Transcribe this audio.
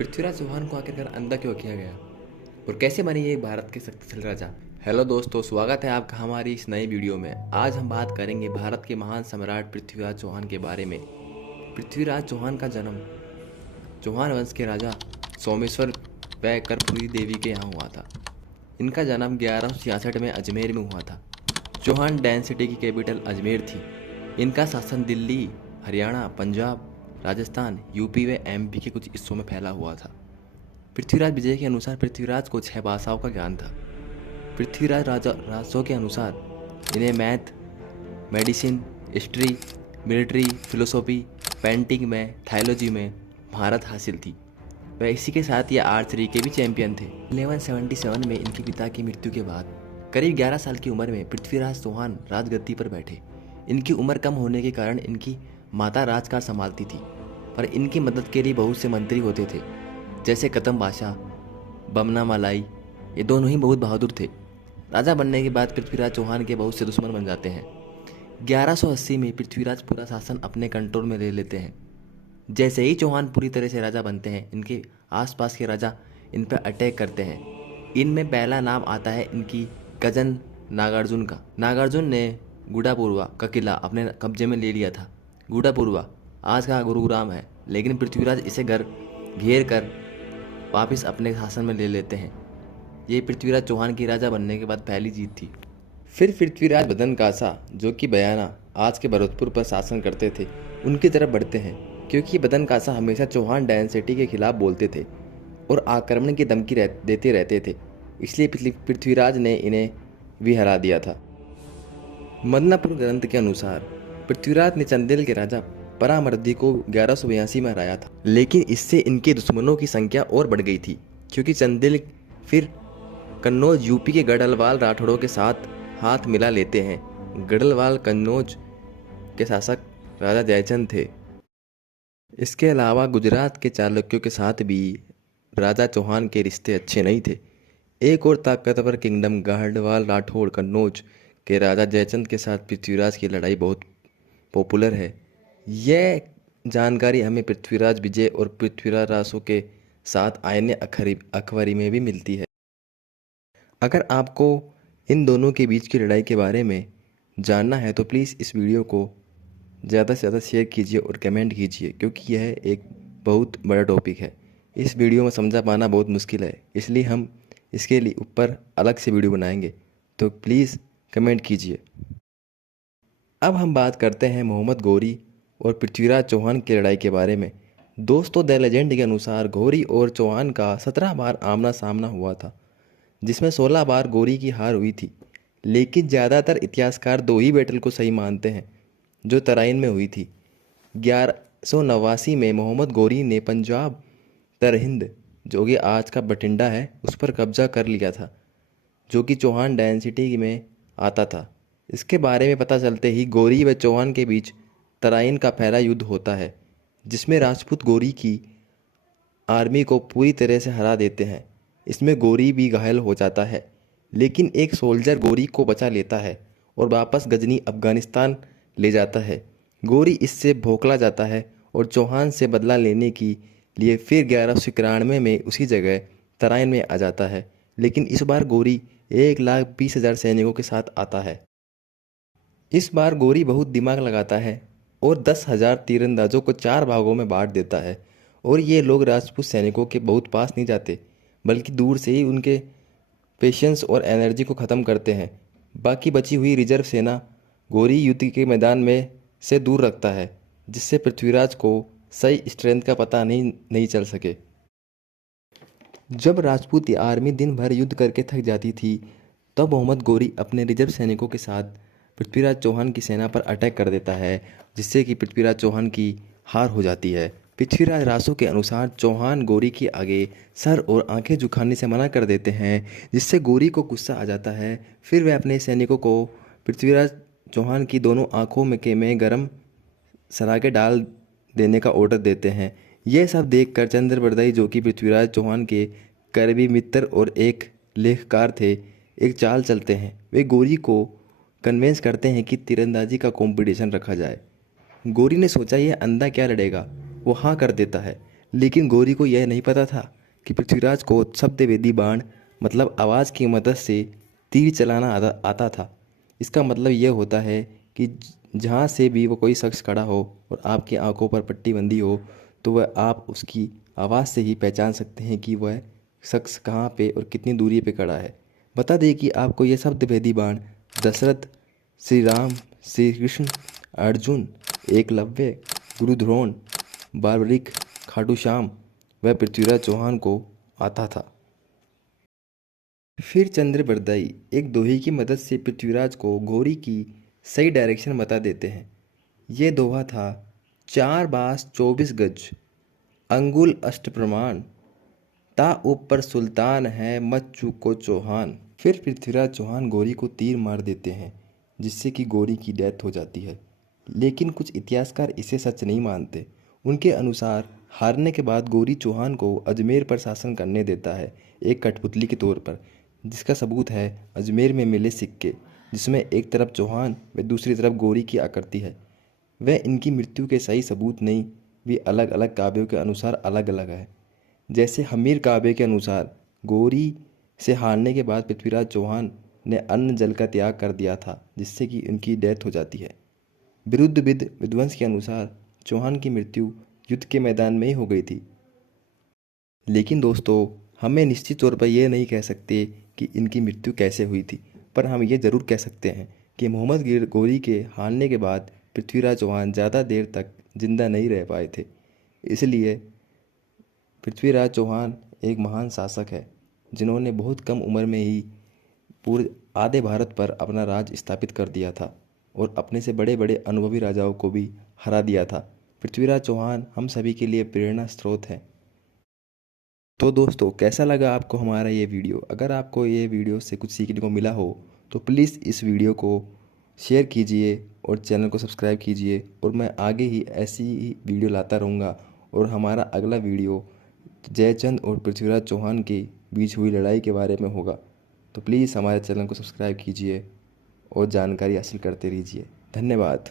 पृथ्वीराज चौहान को आखिरकार अंधा क्यों किया गया और कैसे बनी ये भारत के शक्तिशाली राजा। हेलो दोस्तों, स्वागत है आपका हमारी इस नई वीडियो में। आज हम बात करेंगे भारत के महान सम्राट पृथ्वीराज चौहान के बारे में। पृथ्वीराज चौहान का जन्म चौहान वंश के राजा सोमेश्वर व कर्पूरी देवी के यहाँ हुआ था। इनका जन्म 1166 में अजमेर में हुआ था। चौहान डायनेस्टी की कैपिटल अजमेर थी। इनका शासन दिल्ली, हरियाणा, पंजाब, राजस्थान, यूपी व एमपी के कुछ हिस्सों में फैला हुआ था। पृथ्वीराज विजय के अनुसार पृथ्वीराज को 6 भाषाओं का ज्ञान था। पृथ्वीराज राजों के अनुसार इन्हें math, medicine, history, military, philosophy, painting में, थायोलॉजी में महारत हासिल थी। वह इसी के साथ ये आर्चरी के भी चैंपियन थे। 1177 में इनके पिता की मृत्यु के बाद करीब 11 साल की उम्र में पृथ्वीराज चौहान राजगद्दी पर बैठे। इनकी उम्र कम होने के कारण इनकी माता राजकाज संभालती थी, पर इनकी मदद के लिए बहुत से मंत्री होते थे, जैसे कतम बादशाह, बमना मलाई। ये दोनों ही बहुत बहादुर थे। राजा बनने के बाद पृथ्वीराज चौहान के बहुत से दुश्मन बन जाते हैं। 1180 में पृथ्वीराज पूरा शासन अपने कंट्रोल में ले लेते हैं। जैसे ही चौहान पूरी तरह से राजा बनते हैं, इनके आसपास के राजा इन पर अटैक करते हैं। इनमें पहला नाम आता है इनकी कजन नागार्जुन का। नागार्जुन ने गुड़ापूर्वा का किला अपने कब्जे में ले लिया था। गुड़ापूर्वा आज का गुरुग्राम है, लेकिन पृथ्वीराज इसे घेर कर वापस अपने शासन में ले लेते हैं। ये पृथ्वीराज चौहान की राजा बनने के बाद पहली जीत थी। फिर पृथ्वीराज बदनकासा, जो कि बयाना आज के भरतपुर पर शासन करते थे, उनकी तरफ बढ़ते हैं, क्योंकि बदनकासा हमेशा चौहान डायनेस्टी के खिलाफ बोलते थे और आक्रमण की धमकी देते रहते थे। इसलिए पृथ्वीराज ने इन्हें भी हरा दिया था। मदनापुर ग्रंथ के अनुसार पृथ्वीराज ने चंदेल के राजा परामर्दी को 1182 में हराया था, लेकिन इससे इनके दुश्मनों की संख्या और बढ़ गई थी, क्योंकि चंदेल फिर कन्नौज यूपी के गढ़वाल राठौड़ों के साथ हाथ मिला लेते हैं। गढ़वाल कन्नौज के शासक राजा जयचंद थे। इसके अलावा गुजरात के चालुक्यों के साथ भी राजा चौहान के रिश्ते अच्छे नहीं थे। एक और ताकतवर किंगडम गढ़वाल राठौड़ कन्नौज के राजा जयचंद के साथ पृथ्वीराज की लड़ाई बहुत पॉपुलर है। यह जानकारी हमें पृथ्वीराज विजय और पृथ्वीराज रासों के साथ आयन अखबारी में भी मिलती है। अगर आपको इन दोनों के बीच की लड़ाई के बारे में जानना है तो प्लीज़ इस वीडियो को ज़्यादा से ज़्यादा शेयर कीजिए और कमेंट कीजिए, क्योंकि यह एक बहुत बड़ा टॉपिक है। इस वीडियो में समझा पाना बहुत मुश्किल है, इसलिए हम इसके लिए ऊपर अलग से वीडियो बनाएंगे, तो प्लीज़ कमेंट कीजिए। अब हम बात करते हैं मोहम्मद गौरी और पृथ्वीराज चौहान की लड़ाई के बारे में। दोस्तों, द लेजेंड के अनुसार गौरी और चौहान का 17 बार आमना सामना हुआ था, जिसमें 16 बार गौरी की हार हुई थी। लेकिन ज़्यादातर इतिहासकार 2 ही बैटल को सही मानते हैं, जो तराइन में हुई थी। 1189 में मोहम्मद गौरी ने पंजाब तरहिंद, जो कि आज का बठिंडा है, उस पर कब्जा कर लिया था, जो कि चौहान डायनेस्टी में आता था। इसके बारे में पता चलते ही गौरी व चौहान के बीच तराइन का पहला युद्ध होता है, जिसमें राजपूत गौरी की आर्मी को पूरी तरह से हरा देते हैं। इसमें गौरी भी घायल हो जाता है, लेकिन एक सोल्जर गौरी को बचा लेता है और वापस गजनी अफगानिस्तान ले जाता है। गौरी इससे भौंकला जाता है और चौहान से बदला लेने के लिए फिर 1191 में उसी जगह तराइन में आ जाता है, लेकिन इस बार गौरी 1,20,000 सैनिकों के साथ आता है। इस बार गौरी बहुत दिमाग लगाता है और 10,000 तीरंदाजों को 4 भागों में बांट देता है, और ये लोग राजपूत सैनिकों के बहुत पास नहीं जाते, बल्कि दूर से ही उनके पेशेंस और एनर्जी को ख़त्म करते हैं। बाकी बची हुई रिजर्व सेना गौरी युद्ध के मैदान में से दूर रखता है, जिससे पृथ्वीराज को सही स्ट्रेंथ का पता नहीं चल सके। जब राजपूत आर्मी दिन भर युद्ध करके थक जाती थी, तब मोहम्मद गौरी अपने रिजर्व सैनिकों के साथ पृथ्वीराज चौहान की सेना पर अटैक कर देता है, जिससे कि पृथ्वीराज चौहान की हार हो जाती है। पृथ्वीराज रासों के अनुसार चौहान गौरी के आगे सर और आंखें झुकाने से मना कर देते हैं, जिससे गौरी को गुस्सा आ जाता है। फिर वह अपने सैनिकों को पृथ्वीराज चौहान की दोनों आंखों में गरम सराखे डाल देने का ऑर्डर देते हैं। यह सब देखकर चंद्रबरदाई, जो कि पृथ्वीराज चौहान के करीबी मित्र और एक लेखकार थे, एक चाल चलते हैं। वे गौरी को कन्वेंस करते हैं कि तीरंदाजी का कंपटीशन रखा जाए। गौरी ने सोचा यह अंधा क्या लड़ेगा, वो हाँ कर देता है, लेकिन गौरी को यह नहीं पता था कि पृथ्वीराज को शब्दवेदी बाण मतलब आवाज़ की मदद से तीर चलाना आता था। इसका मतलब यह होता है कि जहाँ से भी वो कोई शख्स खड़ा हो और आपकी आंखों पर पट्टी बंधी हो, तो वह आप उसकी आवाज़ से ही पहचान सकते हैं कि वह शख्स कहाँ पे और कितनी दूरी पे खड़ा है। बता दें कि आपको यह शब्दवेदी बाण दशरथ, श्री राम, श्री कृष्ण, अर्जुन, एकलव्य, गुरु द्रोण, बार्बरिक, खाटू श्याम व पृथ्वीराज चौहान को आता था। फिर चंद्रबरदाई एक दोहे की मदद से पृथ्वीराज को घोड़ी की सही डायरेक्शन बता देते हैं। ये दोहा था, 4 बास 24 गज, अंगुल अष्ट प्रमाण, ता ऊपर सुल्तान है मत चूको चौहान। फिर पृथ्वीराज चौहान गौरी को तीर मार देते हैं, जिससे कि गौरी की डेथ हो जाती है। लेकिन कुछ इतिहासकार इसे सच नहीं मानते। उनके अनुसार हारने के बाद गौरी चौहान को अजमेर पर शासन करने देता है, एक कठपुतली के तौर पर, जिसका सबूत है अजमेर में मिले सिक्के, जिसमें एक तरफ चौहान व दूसरी तरफ गौरी की आकृति है। वह इनकी मृत्यु के सही सबूत नहीं, भी अलग अलग काव्यों के अनुसार अलग अलग है। जैसे हमीर काव्य के अनुसार गौरी से हारने के बाद पृथ्वीराज चौहान ने अन्न जल का त्याग कर दिया था, जिससे कि इनकी डेथ हो जाती है। विरुद्धविद विध्वंस के अनुसार चौहान की मृत्यु युद्ध के मैदान में ही हो गई थी। लेकिन दोस्तों, हमें निश्चित तौर पर यह नहीं कह सकते कि इनकी मृत्यु कैसे हुई थी, पर हम ये ज़रूर कह सकते हैं कि मोहम्मद गौरी के हारने के बाद पृथ्वीराज चौहान ज़्यादा देर तक जिंदा नहीं रह पाए थे। इसलिए पृथ्वीराज चौहान एक महान शासक है, जिन्होंने बहुत कम उम्र में ही पूरे आधे भारत पर अपना राज स्थापित कर दिया था और अपने से बड़े बड़े अनुभवी राजाओं को भी हरा दिया था। पृथ्वीराज चौहान हम सभी के लिए प्रेरणा स्रोत हैं। तो दोस्तों, कैसा लगा आपको हमारा ये वीडियो? अगर आपको ये वीडियो से कुछ सीखने को मिला हो तो प्लीज़ इस वीडियो को शेयर कीजिए और चैनल को सब्सक्राइब कीजिए, और मैं आगे ही ऐसी ही वीडियो लाता रहूँगा। और हमारा अगला वीडियो जयचंद और पृथ्वीराज चौहान के बीच हुई लड़ाई के बारे में होगा। तो प्लीज़ हमारे चैनल को सब्सक्राइब कीजिए और जानकारी हासिल करते रहिए। धन्यवाद।